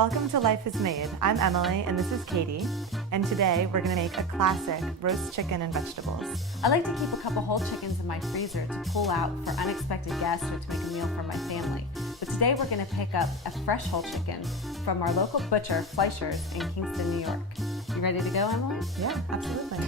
Welcome to Life is Made. I'm Emily and this is Katie, and today we're going to make a classic roast chicken and vegetables. I like to keep a couple whole chickens in my freezer to pull out for unexpected guests or to make a meal for my family. But today we're going to pick up a fresh whole chicken from our local butcher, Fleisher's in Kingston, New York. You ready to go, Emily? Yeah, absolutely.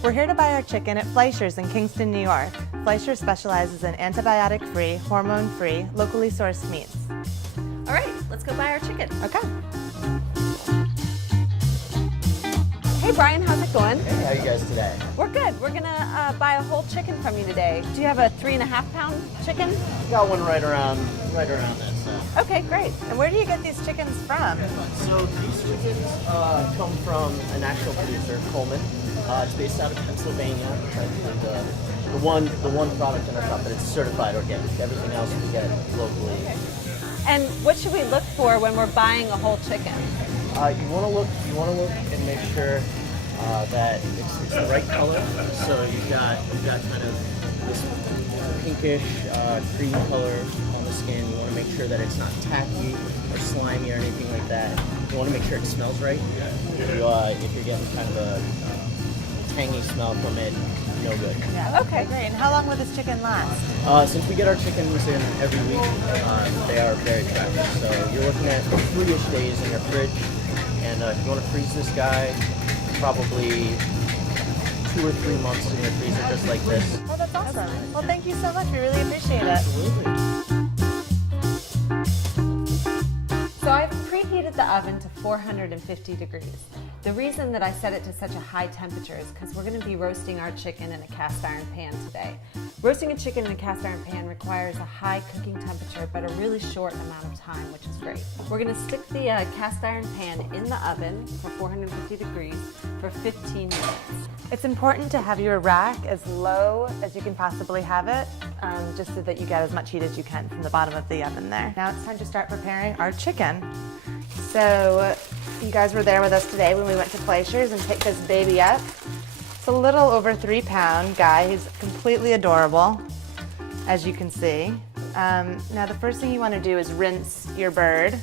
We're here to buy our chicken at Fleisher's in Kingston, New York. Fleischer specializes in antibiotic-free, hormone-free, locally sourced meats. All right, let's go buy our chicken. Okay. Hey Brian, how's it going? Hey, how are you guys today? We're good. We're gonna buy a whole chicken from you today. Do you have a 3.5-pound chicken? Got one right around that size. Okay, great. And where do you get these chickens from? So these chickens come from a national producer, Coleman. It's based out of Pennsylvania. The one product in our shop that it's certified organic. Everything else we get locally. And what should we look for when we're buying a whole chicken? You want to look and make sure that it's the right color. So you've got kind of this pinkish cream color on the skin. You want to make sure that it's not tacky or slimy or anything like that. You want to make sure it smells right. If you're getting kind of a tangy smell from it, no good. Yeah. Okay, great. And how long will this chicken last? Since we get our chickens in every week, they are very attractive. So you're looking at 3-ish days in your fridge. And if you want to freeze this guy, probably 2 or 3 months in your freezer, just like this. Oh, that's awesome. Well, thank you so much. We really appreciate it. Absolutely. So I've preheated the oven to 450 degrees. The reason that I set it to such a high temperature is because we're going to be roasting our chicken in a cast iron pan today. Roasting a chicken in a cast iron pan requires a high cooking temperature but a really short amount of time, which is great. We're going to stick the cast iron pan in the oven for 450 degrees for 15 minutes. It's important to have your rack as low as you can possibly have it, just so that you get as much heat as you can from the bottom of the oven there. Now it's time to start preparing our chicken. So you guys were there with us today when we went to Fleischer's and picked this baby up. It's a little over 3-pound guy. He's completely adorable, as you can see. Now the first thing you want to do is rinse your bird.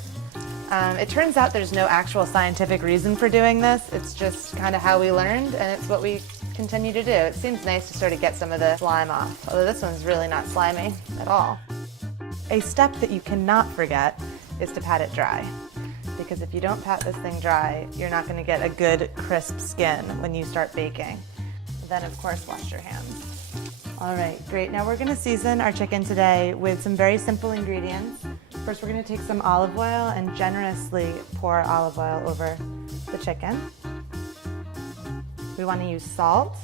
It turns out there's no actual scientific reason for doing this. It's just kind of how we learned, and it's what we continue to do. It seems nice to sort of get some of the slime off, although this one's really not slimy at all. A step that you cannot forget is to pat it dry. Because if you don't pat this thing dry, you're not going to get a good crisp skin when you start baking. Then of course wash your hands. All right, great. Now we're going to season our chicken today with some very simple ingredients. First we're going to take some olive oil and generously pour olive oil over the chicken. We want to use salt,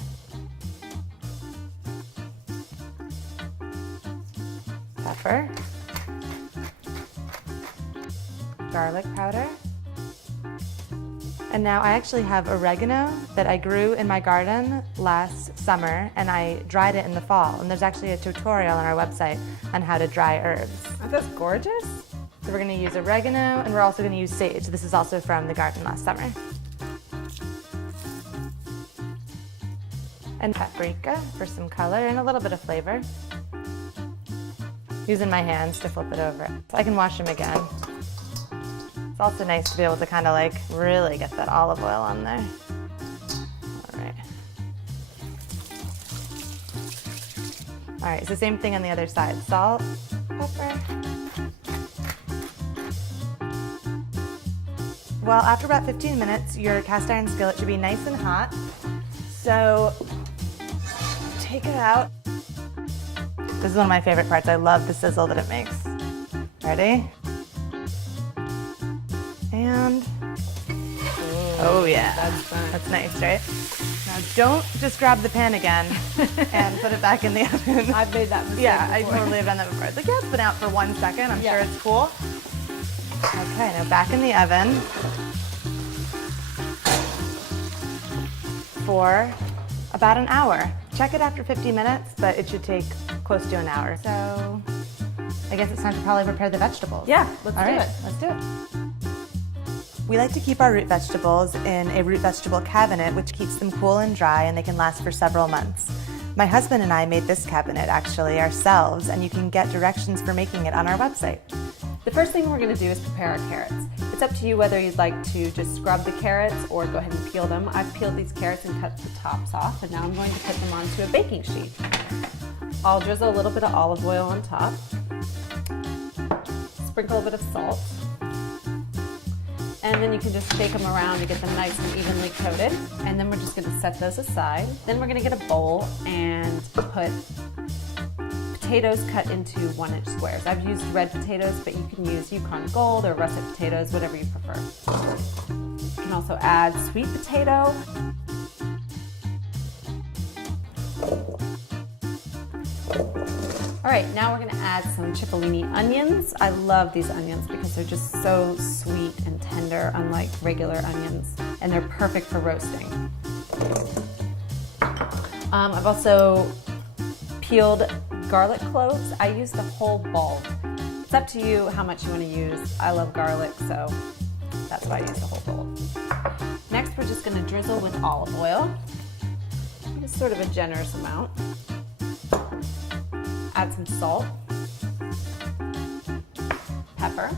pepper, garlic powder. And now I actually have oregano that I grew in my garden last summer, and I dried it in the fall. And there's actually a tutorial on our website on how to dry herbs. Aren't those gorgeous? So we're going to use oregano, and we're also going to use sage. This is also from the garden last summer. And paprika for some color and a little bit of flavor. Using my hands to flip it over. So I can wash them again. It's also nice to be able to kind of like really get that olive oil on there. All right. All right, it's the same thing on the other side. Salt, pepper. Well, after about 15 minutes, your cast iron skillet should be nice and hot. So take it out. This is one of my favorite parts. I love the sizzle that it makes. Ready? And, oh yeah, that's nice, right? Now don't just grab the pan again and put it back in the oven. I've made that mistake Yeah, before. I totally have done that before. It's like, yeah, it's been out for 1 second. I'm sure it's cool. Okay, now back in the oven for about an hour. Check it after 50 minutes, but it should take close to an hour. So I guess it's time to probably prepare the vegetables. Yeah, let's All do right, it. let's do it. We like to keep our root vegetables in a root vegetable cabinet, which keeps them cool and dry, and they can last for several months. My husband and I made this cabinet actually ourselves, and you can get directions for making it on our website. The first thing we're going to do is prepare our carrots. It's up to you whether you'd like to just scrub the carrots or go ahead and peel them. I've peeled these carrots and cut the tops off, and now I'm going to put them onto a baking sheet. I'll drizzle a little bit of olive oil on top, sprinkle a bit of salt, and then you can just shake them around to get them nice and evenly coated. And then we're just going to set those aside. Then we're going to get a bowl and put potatoes cut into 1-inch squares. I've used red potatoes, but you can use Yukon Gold or russet potatoes, whatever you prefer. You can also add sweet potato. All right, now we're going to add some cipollini onions. I love these onions because they're just so sweet and tender, unlike regular onions, and they're perfect for roasting. I've also peeled garlic cloves. I use the whole bulb. It's up to you how much you want to use. I love garlic, so that's why I use the whole bulb. Next, we're just going to drizzle with olive oil. Just sort of a generous amount. Add some salt, pepper,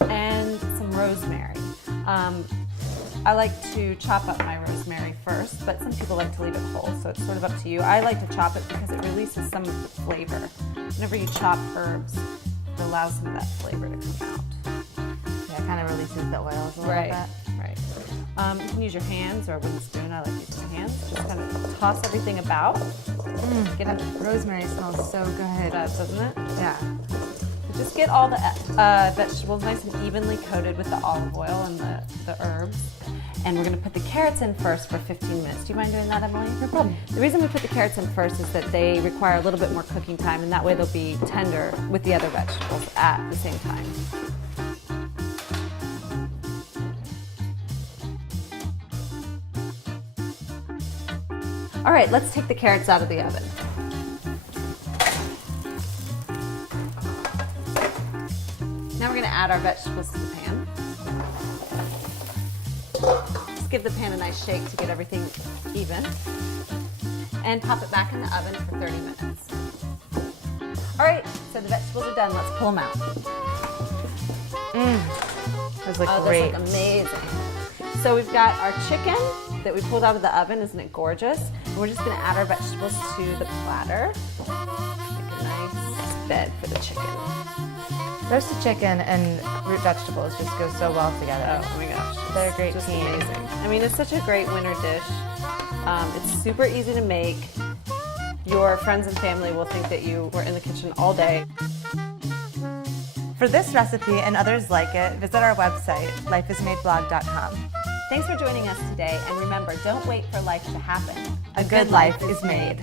and some rosemary. I like to chop up my rosemary first, but some people like to leave it whole, so it's sort of up to you. I like to chop it because it releases some of the flavor. Whenever you chop herbs, it allows some of that flavor to come out. Yeah, it kind of releases the oils a little bit. Right. You can use your hands or a wooden spoon. I like using my hands. Just kind of toss everything about. Get it. Rosemary smells so good. It does, doesn't it? Yeah. Just get all the vegetables nice and evenly coated with the olive oil and the herbs. And we're going to put the carrots in first for 15 minutes. Do you mind doing that, Emily? No problem. The reason we put the carrots in first is that they require a little bit more cooking time, and that way they'll be tender with the other vegetables at the same time. All right, let's take the carrots out of the oven. Now we're going to add our vegetables to the pan. Just give the pan a nice shake to get everything even. And pop it back in the oven for 30 minutes. All right, so the vegetables are done. Let's pull them out. Those look Oh, great. those look amazing. So we've got our chicken that we pulled out of the oven. Isn't it gorgeous? And we're just going to add our vegetables to the platter. Make a nice bed for the chicken. Roasted chicken and root vegetables just go so well together. Oh my gosh. They're a great Just team. amazing. I mean, it's such a great winter dish. It's super easy to make. Your friends and family will think that you were in the kitchen all day. For this recipe and others like it, visit our website, lifeismadeblog.com. Thanks for joining us today, and remember, don't wait for life to happen. A good life is made.